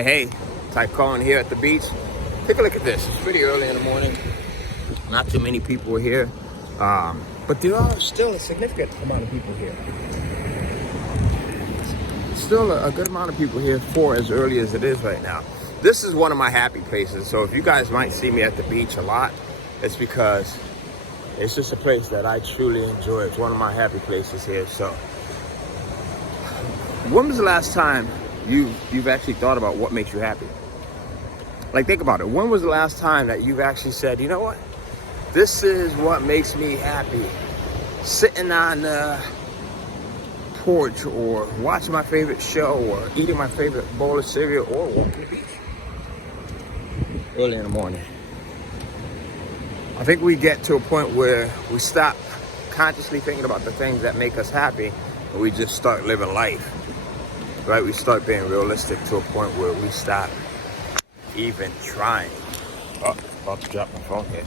Hey, Ty Cohen here at the beach. Take a look at this. It's pretty early in the morning. Not too many people are here. But there are still a significant amount of people here. Still a good amount of people here for as early as it is right now. This is one of my happy places. So if you guys might see me at the beach a lot, it's because it's just a place that I truly enjoy. It's one of my happy places here. So when was the last time you've actually thought about what makes you happy? Like, think about it. When was the last time that you've actually said, you know what? This is what makes me happy. Sitting on the porch, or watching my favorite show, or eating my favorite bowl of cereal, or walking the beach. Early in the morning. I think we get to a point where we stop consciously thinking about the things that make us happy, and we just start living life. Right? We start being realistic to a point where we stop even trying. Oh, about to drop my phone here.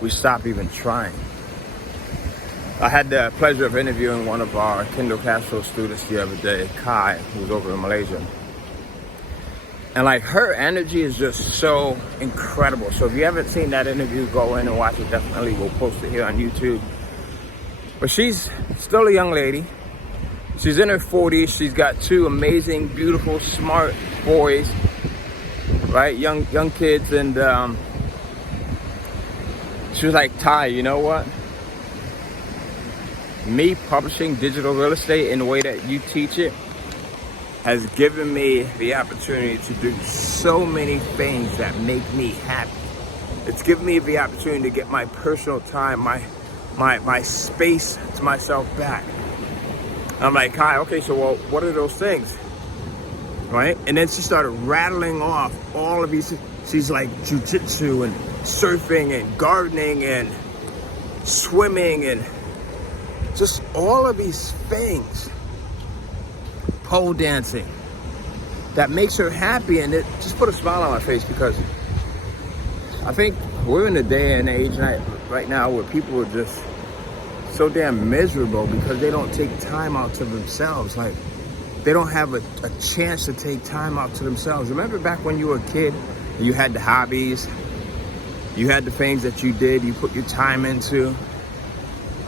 We stop even trying. I had the pleasure of interviewing one of our Kindle Castro students the other day, Kai, who's over in Malaysia. And like, her energy is just so incredible. So if you haven't seen that interview, go in and watch it. Definitely, we'll post it here on YouTube. But she's still a young lady. She's in her 40s. She's got two amazing, beautiful, smart boys, right? Young kids. And she was like, Ty, you know what? Me publishing digital real estate in the way that you teach it has given me the opportunity to do so many things that make me happy. It's given me the opportunity to get my personal time, my space to myself back. I'm like, Kai, okay, so well, what are those things? Right? And then she started rattling off all of these. She's like jujitsu and surfing and gardening and swimming and just all of these things. Pole dancing. That makes her happy, and it just put a smile on my face, because I think we're in a day and age right now where people are just so damn miserable because they don't take time out to themselves. Like, they don't have a chance to take time out to themselves. Remember back when you were a kid, you had the hobbies, you had the things that you did, you put your time into,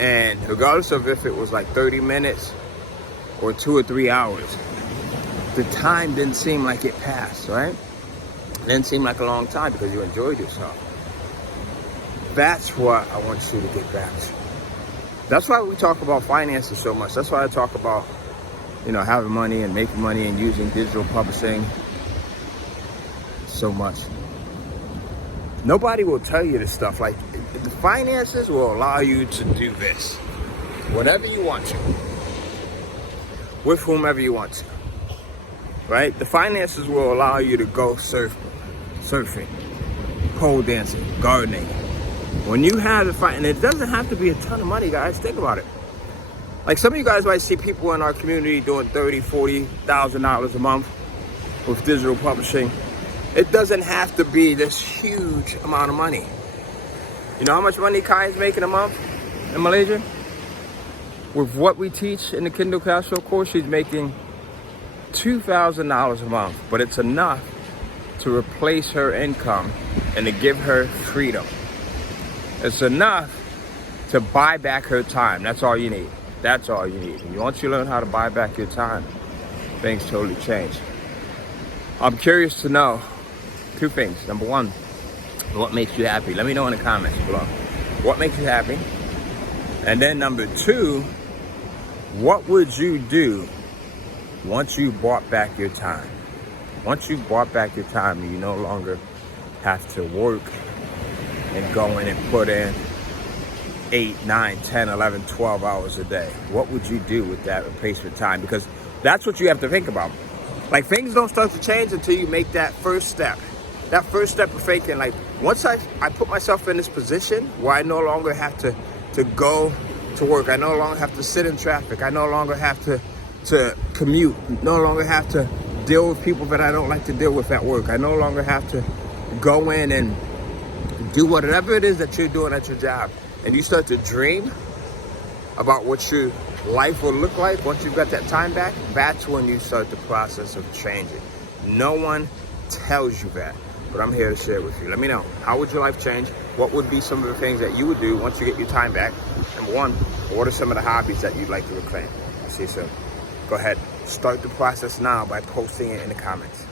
and regardless of if it was like 30 minutes or 2 or 3 hours, the time didn't seem like it passed, right? It didn't seem like a long time because you enjoyed yourself. That's what I want you to get back to. That's why we talk about finances so much. That's why I talk about, having money and making money and using digital publishing so much. Nobody will tell you this stuff. Like, the finances will allow you to do this, whatever you want to, with whomever you want to, right? The finances will allow you to go surfing, pole dancing, gardening. When you have the and it doesn't have to be a ton of money, guys. Think about it. Like, some of you guys might see people in our community doing $30,000, $40,000 a month with digital publishing. It doesn't have to be this huge amount of money. You know how much money Kai is making a month in Malaysia? With what we teach in the Kindle Castro course, she's making $2,000 a month. But it's enough to replace her income and to give her freedom. It's enough to buy back her time. That's all you need. That's all you need. And once you learn how to buy back your time, things totally change. I'm curious to know 2 things. Number 1, what makes you happy? Let me know in the comments below. What makes you happy? And then number 2, what would you do once you bought back your time? Once you bought back your time and you no longer have to work and go in and put in 8, 9, 10, 11, 12 hours a day. What would you do with that replacement time? Because that's what you have to think about. Like, things don't start to change until you make that first step. That first step of thinking, like, once I put myself in this position where I no longer have to go to work, I no longer have to sit in traffic, I no longer have to commute, no longer have to deal with people that I don't like to deal with at work, I no longer have to go in and do whatever it is that you're doing at your job, and you start to dream about what your life will look like once you've got that time back, that's when you start the process of changing. No one tells you that. But I'm here to share it with you. Let me know, how would your life change? What would be some of the things that you would do once you get your time back? Number one, what are some of the hobbies that you'd like to reclaim? I'll see you soon. Go ahead, start the process now by posting it in the comments.